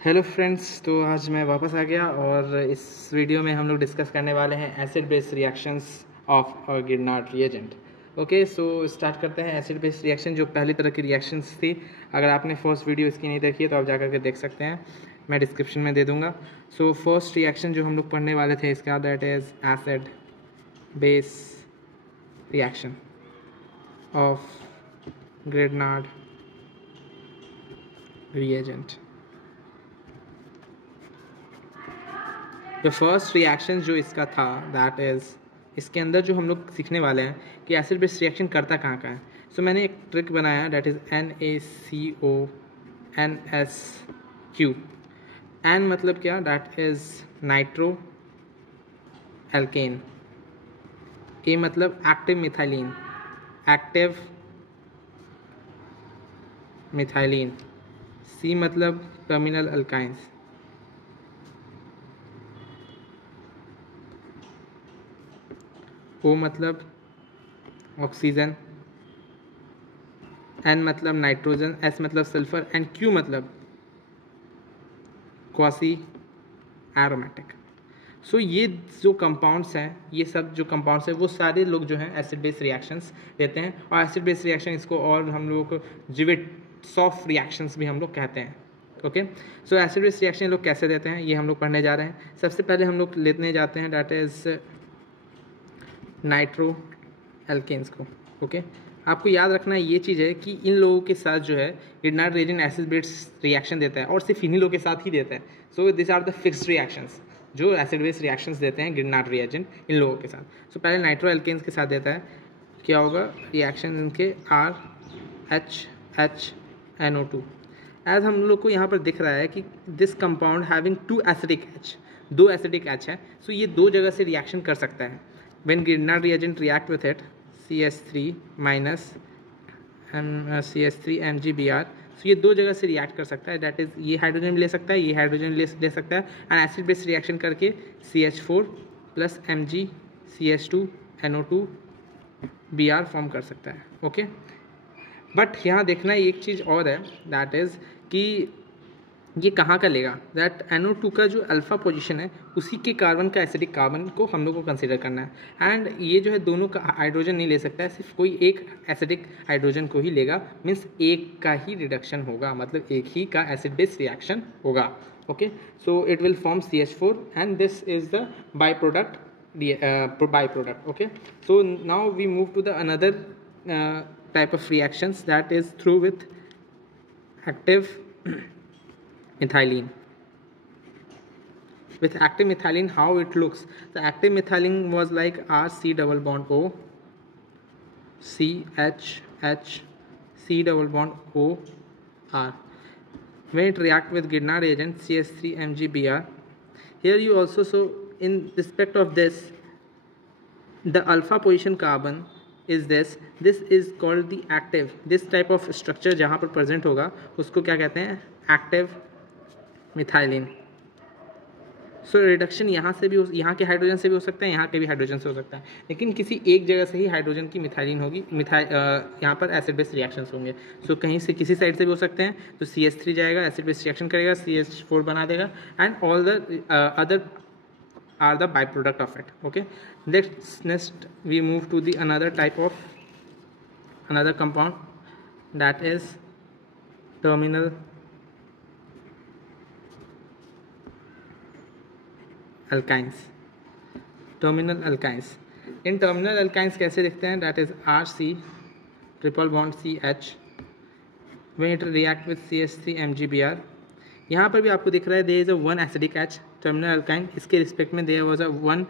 Hello friends, तो आज मैं वापस आ गया और इस वीडियो में हम लोग डिस्कस करने वाले हैं acid base reactions of Grignard reagent. Okay, so start करते हैं। एसिड बेस रिएक्शन जो पहली तरह की रिएक्शंस थी, अगर आपने फर्स्ट वीडियो इसकी नहीं देखी है तो आप जाकर के देख सकते हैं, मैं डिस्क्रिप्शन में दे दूँगा। सो फर्स्ट रिएक्शन जो हम लोग पढ़ने वाले थे इसका, that is acid base reaction of Grignard reagent. The first reaction जो इसका था, दैट इज़, इसके अंदर जो हम लोग सीखने वाले हैं कि एसिड बेस रिएक्शन करता कहाँ का है। सो मैंने एक ट्रिक बनाया, दैट इज़ NaCO_NS_Q। एन मतलब क्या, दैट इज़ नाइट्रो एल्केन। ए मतलब एक्टिव मिथाइलिन, एक्टिव मिथाइलिन। सी मतलब टर्मिनल अल्काइंस। ओ मतलब ऑक्सीजन, एन मतलब नाइट्रोजन, एस मतलब सल्फर एंड क्यू मतलब क्वासी एरोमेटिक। सो ये जो कंपाउंड्स हैं, ये सब जो कंपाउंड्स हैं वो सारे लोग जो हैं एसिड बेस रिएक्शंस देते हैं। और एसिड बेस रिएक्शन इसको और हम लोगों को जिविट सॉफ्ट रिएक्शंस भी हम लोग कहते हैं। ओके, सो एसिड बेस रिएक्शन लोग कैसे देते हैं ये हम लोग पढ़ने जा रहे हैं। सबसे पहले हम लोग लेने जाते हैं, दैट इज़ नाइट्रो एल्केन्स को। ओके, आपको याद रखना ये चीज़ है कि इन लोगों के साथ जो है गिरनार्ड रिएजेंट एसिड बेस रिएक्शन देता है, और सिर्फ इन्हीं लोगों के साथ ही देता है। So this are the fixed reactions जो एसिड बेस रिएक्शंस देते हैं गिरनार्ड रिएजेंट इन लोगों के साथ। सो पहले नाइट्रो एल्केन्स के साथ देता है। क्या होगा रिएक्शन इनके, RHHNO2। एज हम लोग को यहाँ पर दिख रहा है कि this compound having two acidic H, दो एसिडिक H है। सो ये दो जगह से रिएक्शन कर सकता है। When Grignard reagent react with it, CH3 minus CH3 MgBr, so ये दो जगह से रिएक्ट कर सकता है। दैट इज़ ये हाइड्रोजन ले सकता है, ये हाइड्रोजन ले सकता है, एंड एसिड बेस रिएक्शन करके CH4 प्लस MgCH2NO2Br फॉर्म कर सकता है। ओके, बट यहाँ देखना एक चीज़ और है, दैट इज़ कि ये कहाँ का लेगा। दैट NO2 का जो अल्फा पोजीशन है उसी के कार्बन का एसिडिक कार्बन को हम लोग को कंसिडर करना है। एंड ये जो है दोनों का हाइड्रोजन नहीं ले सकता है, सिर्फ कोई एक एसिडिक हाइड्रोजन को ही लेगा। मीन्स एक का ही रिडक्शन होगा, मतलब एक ही का एसिड बेस रिएक्शन होगा। Okay, so it will form CH4 and this is the by product, okay. So now we move to the another type of reactions, that is through with active methylene. With active methylene, how it looks, the active methylene was like RC double bond O, CH C double bond O R. When it react with Grignard reagent CH3 MgBr, here you also, so in respect of this, the alpha position carbon is this is called the active, this type of structure जहाँ पर present होगा उसको क्या कहते हैं, active methylene. So reduction यहाँ से भी यहाँ के हाइड्रोजन से भी हो सकता है, यहाँ के भी हाइड्रोजन से हो सकता है, लेकिन किसी एक जगह से ही हाइड्रोजन की मिथाइलिन होगी। यहाँ पर एसिड बेस रिएक्शंस होंगे। सो कहीं से किसी साइड से भी हो सकते हैं। तो CH3 जाएगा, एसिड बेस रिएक्शन करेगा, CH4 बना देगा, and all the other are the byproduct of it. Okay, next we move to the another type of another compound, that is terminal alkynes. Terminal alkynes, in terminal alkynes कैसे दिखते हैं, that is RC triple bond CH when it react with CH3 MgBr। यहाँ पर भी आपको दिख रहा है there is a one acidic H terminal alkyne, इसके रिस्पेक्ट में there was a one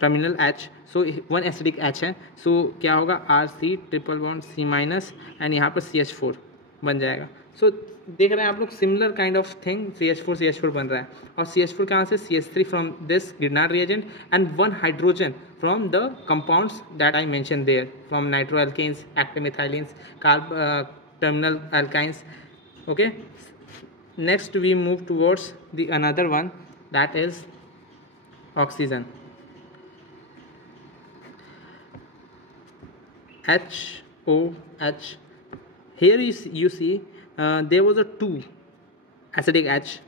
terminal H, so one acidic H है। सो क्या होगा, RC triple bond C minus and यहाँ पर CH4 बन जाएगा। सो देख रहे हैं आप लोग similar kind of thing, CH4 बन रहा है, और CH4 कहाँ से, CH3 from this Grignard reagent and one hydrogen from the compounds that I mention there, from nitro alkanes, active methylenes, terminal alkynes. Okay, next we move towards the another one, that is oxygen, HOH. Here you see there was a 2 acidic H,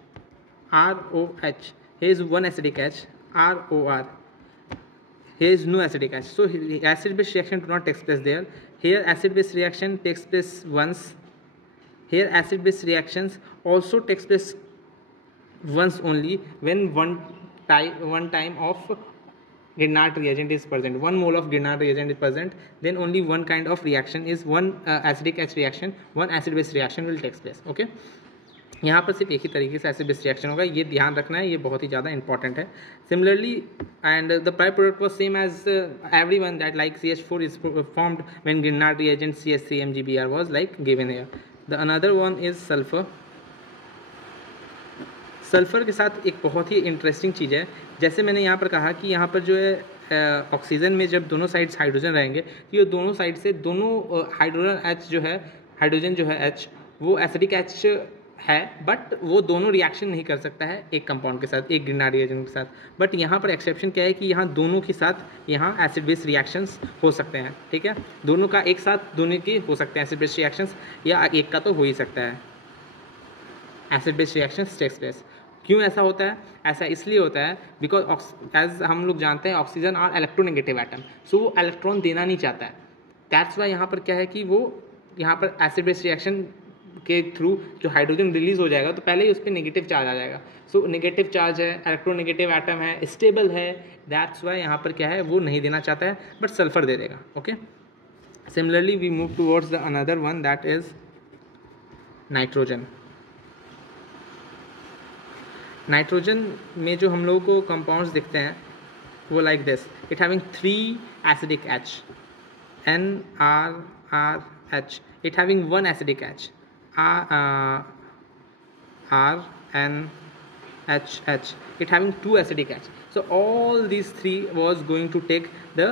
ROH. Here is one acidic H, ROR. Here is no acidic H. So acid-base reaction do not take place there. Here acid-base reaction takes place once. Here acid-base reactions also takes place once only when one time of Grignard reagent is present. 1 mole of Grignard reagent is present. Then only one kind of reaction is one acidic H reaction, one acid-base reaction will take place. Okay. यहाँ पर सिर्फ एक ही तरीके से acid base reaction होगा, ये ध्यान रखना है, ये बहुत ही ज़्यादा इंपॉर्टेंट है. Similarly and the byproduct was same as everyone that like CH4 is formed when Grignard reagent CH3MgBr was like given here. The another one is sulfur. Sulphur के साथ एक बहुत ही इंटरेस्टिंग चीज़ है, जैसे मैंने यहाँ पर कहा कि यहाँ पर जो है ऑक्सीजन में जब दोनों साइड्स हाइड्रोजन रहेंगे तो ये दोनों साइड से दोनों हाइड्रोजन जो है H वो एसिडिक H है, बट वो दोनों रिएक्शन नहीं कर सकता है एक कंपाउंड के साथ, एक ग्रिग्नार्ड रिएजेंट के साथ. बट यहाँ पर एक्सेप्शन क्या है कि यहाँ दोनों के साथ यहाँ एसिड बेस रिएक्शंस हो सकते हैं. ठीक है, दोनों का एक साथ दोनों की हो सकते हैं एसिड बेस रिएक्शंस, या एक का तो हो ही सकता है acid base reactions takes place. क्यों ऐसा होता है? ऐसा इसलिए होता है बिकॉज एज हम लोग जानते हैं ऑक्सीजन आर इलेक्ट्रोनेगेटिव एटम, सो वो इलेक्ट्रॉन देना नहीं चाहता है. दैट्स वाई यहाँ पर क्या है कि वो यहाँ पर एसिड बेस रिएक्शन के थ्रू जो हाइड्रोजन रिलीज हो जाएगा तो पहले ही उस पर नेगेटिव चार्ज आ जाएगा. सो नेगेटिव चार्ज है, इलेक्ट्रोनेगेटिव एटम है, स्टेबल है, दैट्स वाई यहाँ पर क्या है वो नहीं देना चाहता है, बट सल्फर दे देगा. Okay. Similarly we move towards the another one that is nitrogen. Nitrogen में जो हम लोगों को कंपाउंड्स दिखते हैं वो like this, it having 3 acidic H, NRRH. It having 1 acidic H, RNHH. It having 2 acidic H. So all these 3 was going to take the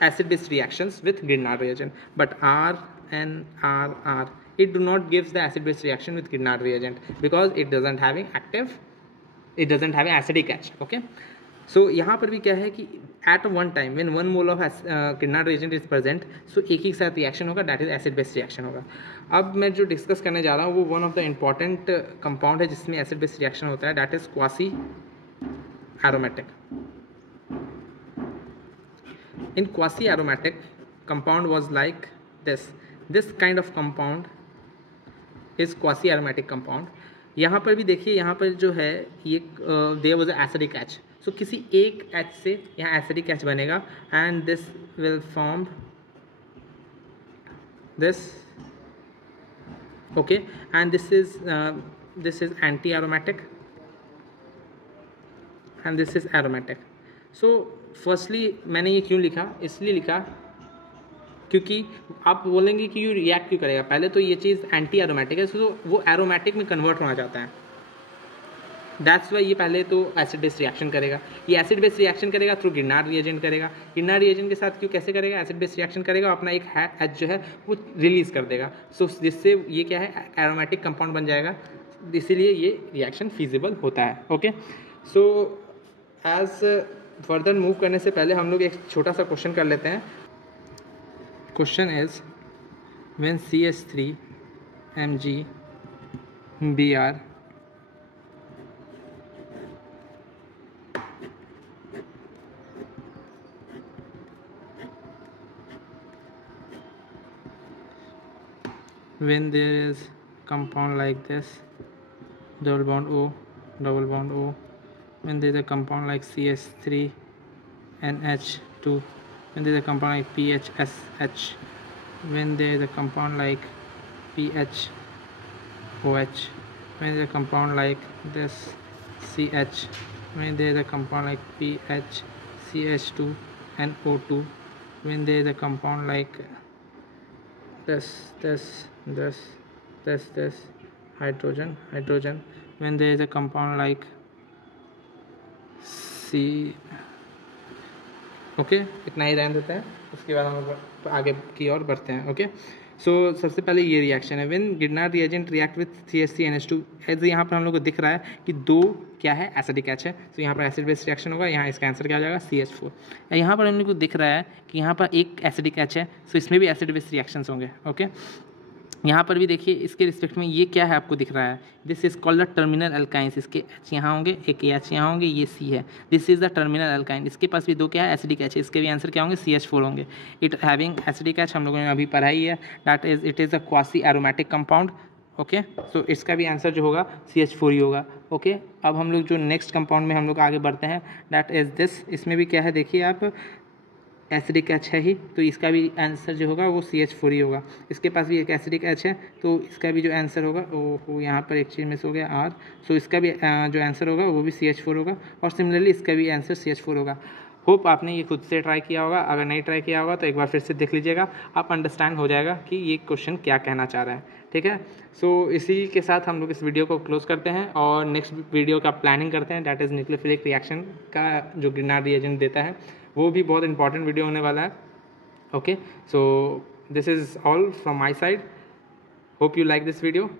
acid base reactions with Grignard reagent, but RNRR it do not gives the acid base reaction with Grignard reagent because it doesn't having acidic H. Okay. So यहाँ पर भी क्या है कि at one time when 1 mole of Grignard reagent is present, so एक ही साथ reaction होगा, that is acid base reaction होगा. अब मैं जो डिस्कस करने जा रहा हूँ वो one of the important compound है जिसमें एसिड बेस रिएक्शन होता है, that is quasi aromatic. In quasi aromatic compound was like this kind of compound is quasi aromatic compound. यहाँ पर भी देखिए, यहाँ पर जो है ये देयर वाज एसिडिक H, सो किसी एक H से यहाँ एसिडिक H बनेगा and this will form this. Okay, and this is anti-aromatic and this is aromatic. So firstly मैंने ये क्यों लिखा? इसलिए लिखा क्योंकि आप बोलेंगे कि ये रिएक्ट क्यों करेगा. पहले तो ये चीज़ एंटी एरोमेटिक है, तो वो एरोमेटिक में कन्वर्ट होना चाहता है, दैट्स वाई ये पहले तो एसिड बेस रिएक्शन करेगा. ये एसिड बेस रिएक्शन करेगा थ्रू गिरनार्ड रिएजेंट करेगा. गिरनार्ड रिएजेंट के साथ क्यों कैसे करेगा? एसिड बेस रिएक्शन करेगा, अपना एक H जो है वो रिलीज कर देगा. सो जिससे ये क्या है एरोमेटिक कंपाउंड बन जाएगा, इसीलिए ये रिएक्शन फिजिबल होता है. Okay. So as further move करने से पहले हम लोग एक छोटा सा क्वेश्चन कर लेते हैं. Question is when CH3MgBr when there is compound like this, double bond O, when there is a compound like CH3NH2, when there is a compound like PHSH, when there is a compound like PHOH, when there is a compound like this CH, when there is a compound like PHCH2NO2, when there is a compound like this hydrogen, when there is a compound like C. Okay, इतना ही रहने देते हैं, उसके बाद हम आगे की ओर बढ़ते हैं. ओके. सो सबसे पहले ये रिएक्शन है when Grignard reagent react with CH3NH2. As यहाँ पर हम लोग को दिख रहा है कि 2 क्या है एसिडिक H है, तो यहाँ पर एसिड बेस रिएक्शन होगा, यहाँ इसका आंसर क्या आ जाएगा CH4. यहाँ पर हम लोग को दिख रहा है कि यहाँ पर एक एसिडिक H है, सो इसमें भी एसिड बेस रिएक्शंस होंगे. ओके. यहाँ पर भी देखिए इसके रिस्पेक्ट में ये क्या है आपको दिख रहा है, this is called the terminal alkynes. इसके एच यहाँ होंगे, एक एच यहाँ होंगे, ये सी है, this is the terminal alkyne. इसके पास भी दो क्या है, एसिडिक एच है, इसके भी आंसर क्या होंगे, CH4 होंगे। इट हैविंग एसिडिक एच हम लोगों ने अभी पढ़ाई है, that is it is a quasi aromatic compound. Okay, so इसका भी आंसर जो होगा CH4 ही होगा। ओके, अब हम लोग जो नेक्स्ट कंपाउंड में हम लोग आगे बढ़ते हैं, दैट इज दिस। इसमें भी क्या है देखिए आप, एसिडिक एच है ही, तो इसका भी आंसर जो होगा वो CH4 ही होगा। इसके पास भी एक एसिडिक एच है, तो इसका भी जो आंसर होगा वो यहाँ पर एक चीज़ मिस हो गया R, सो इसका भी जो आंसर होगा वो भी CH4 होगा, और सिमिलरली इसका भी आंसर CH4 होगा। होप आपने ये खुद से ट्राई किया होगा, अगर नहीं ट्राई किया होगा तो एक बार फिर से देख लीजिएगा, आप अंडरस्टैंड हो जाएगा कि ये क्वेश्चन क्या कहना चाह रहा है। ठीक है, सो इसी के साथ हम लोग इस वीडियो को क्लोज करते हैं और नेक्स्ट वीडियो का प्लानिंग करते हैं, दैट इज़ न्यूक्लियोफिलिक रिएक्शन का जो ग्रिनार्ड रिएजेंट देता है, वो भी बहुत इंपॉर्टेंट वीडियो होने वाला है। Okay, so this is all from my side, hope you like this video.